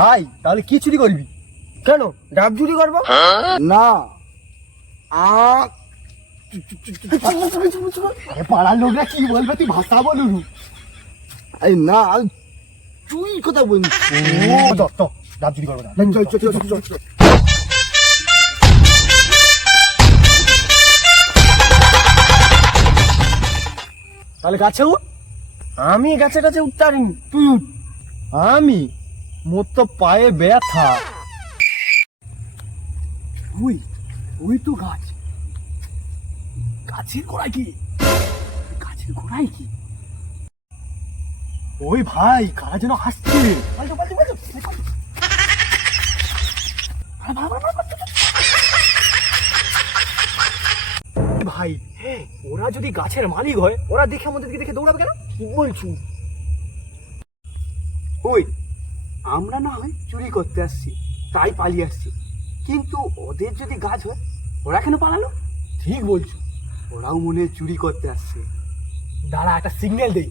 ভাই তাহলে কি চুরি করবি? কেন ডাব চুরি করবো? না পাড়ার লোকরা কি বলবে, তুই ভাষা বলুন। আরে না তুই কথা বলছিস। ডাব চুরি করবো না। চল। তাহলে গাছে উঠ। আমি গাছে গাছে উঠতে পারিনি, তুই উঠ। আমি মোর তো পায়ে ব্যথা। ওই তো গাছ। গাছের গোড়ায় কি? গাছের গোড়ায় কি? ওই ভাই কারা যেন হাসছে। ভাই ওরা যদি গাছের মালিক হয়, ওরা দেখে আমাদেরকে দেখে দৌড়াবে কেন? কি বলছো? ওই আমরা না হয় চুরি করতে আসছি, তাই পালিয়ে আসছি, কিন্তু ওদের যদি গাছ হয়, ওরা কেন পালালো? ঠিক বলছো, ওরাও মনে হয় চুরি করতে আসছে। দাঁড়া একটা সিগন্যাল দেই।